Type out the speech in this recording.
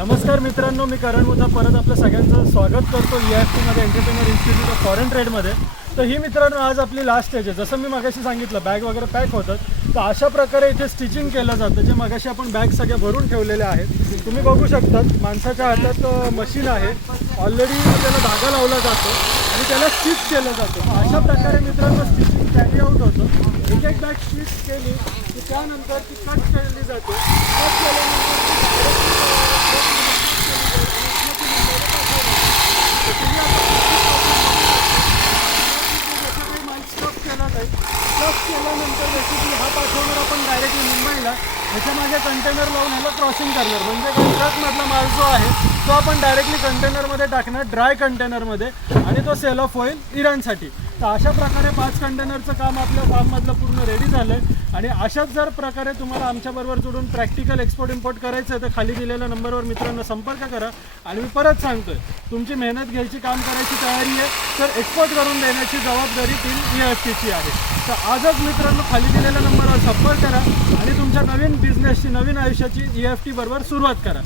नमस्कार मित्रांनो, मी करण मुथा परत आपल्या सगळ्यांचं स्वागत करतो EFTमध्ये, एंटरप्रेन्योर इन्स्टिट्यूट ऑफ फॉरेन ट्रेडमध्ये. तर ही मित्रांनो आज आपली लास्ट स्टेज आहे. जसं मी मगाशी सांगितलं बॅग वगैरे पॅक होतात, तर अशा प्रकारे इथे स्टिचिंग केलं जातं. जे मगाशी आपण बॅग सगळ्या भरून ठेवलेल्या आहेत तुम्ही बघू शकतात. माणसाच्या हातात मशीन आहे, ऑलरेडी त्याला धागा लावला जातो आणि त्याला स्टिच केलं जातं. अशा प्रकारे मित्रांनो स्टिचिंग कॅरी आउट होतं. एक एक बॅग स्टिच केली की त्यानंतर ती कट केली जाते. कट केल्यानंतर केल्यानंतर बेसिकली हा पाठवणार आपण डायरेक्टली मुंबईला. ह्याच्या मागे कंटेनर लावून ह्याला क्रॉसिंग करणार, म्हणजे ट्रकमधला माल जो आहे तो आपण डायरेक्टली कंटेनरमध्ये टाकणार, ड्राय कंटेनरमध्ये, आणि तो सेल ऑफ होईल इराणसाठी. तर अशा प्रकारे 5 कंटेनरचं काम आपल्या फार्ममधलं पूर्ण रेडी झालं आहे. आणि अशाच जर प्रकारे तुम्हाला आमच्याबरोबर जोडून प्रॅक्टिकल एक्सपोर्ट इम्पोर्ट करायचं आहे तर खाली दिलेल्या नंबरवर मित्रांनो संपर्क करा. आणि मी परत सांगतोय, तुमची मेहनत घ्यायची, काम करायची तयारी आहे तर एक्सपोर्ट करून देण्याची जबाबदारी टीम EFTची आहे. तर आजच मित्रांनो खाली दिलेल्या नंबरवर संपर्क करा आणि तुमच्या नवीन बिझनेसची, नवीन आयुष्याची EFT बरोबर सुरुवात करा.